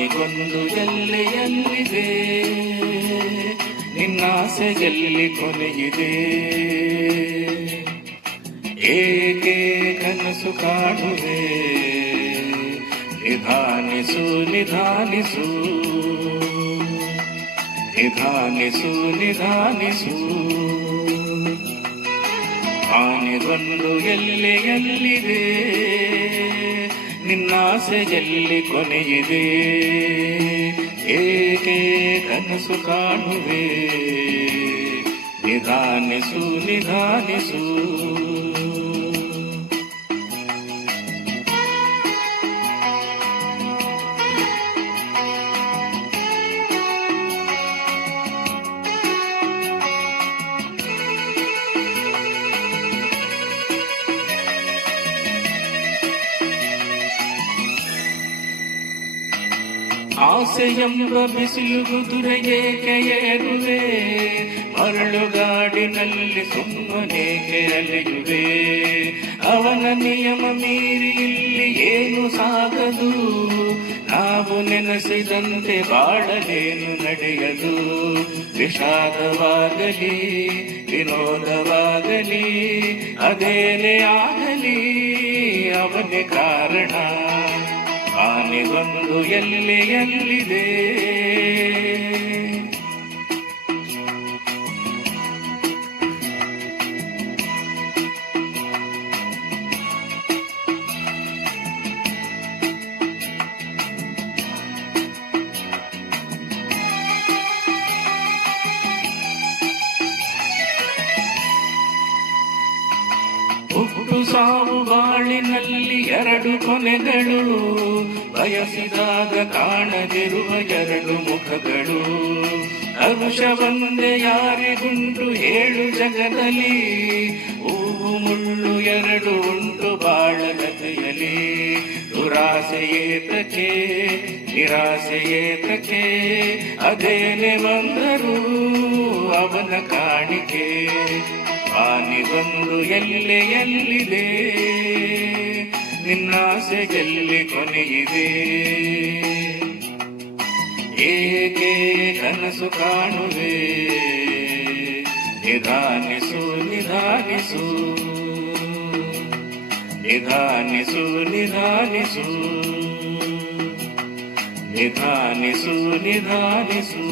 ಆನೆಗೊಂದು ಎಲ್ಲೆಯಲ್ಲಿದೆ, ನಿನ್ನಾಸೆಯಲ್ಲಿ ಕೊನೆಯಿದೆ. ಏಕೆ ಕನಸು ಕಾಣುವೆ, ನಿಧಾನಿಸು ನಿಧಾನಿಸು ನಿಧಾನಿಸು ನಿಧಾನಿಸು. ಆನೆಗೊಂದು ಎಲ್ಲೆಯಲ್ಲಿದೆ, ನಿನ್ನಾಸೆಯಲ್ಲಿ ಕೊನೆಯಿದೆ. ಏಕೆ ಕನಸು ಕಾಣುವೆ, ನಿಧಾನಿಸು ನಿಧಾನಿಸು. ಆಸೆಯೆಂಬ ಬಿಸಿಲು ಕುದುರೆಯೇಕೆ ಏರುವೆ, ಮರಳುಗಾಡಿನಲ್ಲಿ ಸುಮ್ಮನೇಕೆ ಅಲೆಯುವೆ. ಅವನ ನಿಯಮ ಮೀರಿ ಇಲ್ಲಿ ಏನು ಸಾಗದು, ನಾವು ನೆನೆಸಿದಂತೆ ಬಾಳಲೇನು ನಡೆಯದು. ವಿಷಾದವಾಗಲಿ ವಿನೋದವಾಗಲಿ ಅದೇನೇ ಆಗಲಿ ಅವನೇ ಕಾರಣ. ಆನೆಗೊಂದು ಎಲ್ಲೆಯಲ್ಲಿದೆ, ಹುಟ್ಟು ಸಾವು ಬಾಳಿನಲ್ಲಿ ಎರಡು ಕೊನೆಗಳು, ಬಯಸಿದಾಗ ಕಾಣದಿರುವ ಎರಡು ಮುಖಗಳು. ಹರುಷ ಒಂದೇ ಯಾರಿಗುಂಟು ಹೇಳು ಜಗದಲ್ಲಿ, ಹೂವು ಮುಳ್ಳು ಎರಡು ಉಂಟು ಬಾಳಗತೆಯಲಿ. ದುರಾಸೆ ಏತಕ್ಕೆ ನಿರಾಸೆ ಏತಕ್ಕೆ, ಅದೇನೆ ಬಂದರೂ ಅವನ ಕಾಣಿಕೆ. ಆನೆಗೊಂದು ಎಲ್ಲೆಯಲ್ಲಿದೆ, ನಿನ್ನಾಸೆಯಲ್ಲಿ ಕೊನೆಯಿದೆ. ಏಕೆ ಕನಸು ಕಾಣುವೆ, ನಿಧಾನಿಸು ನಿಧಾನಿಸು ನಿಧಾನಿಸು ನಿಧಾನಿಸು ನಿಧಾನಿಸು ನಿಧಾನಿಸು.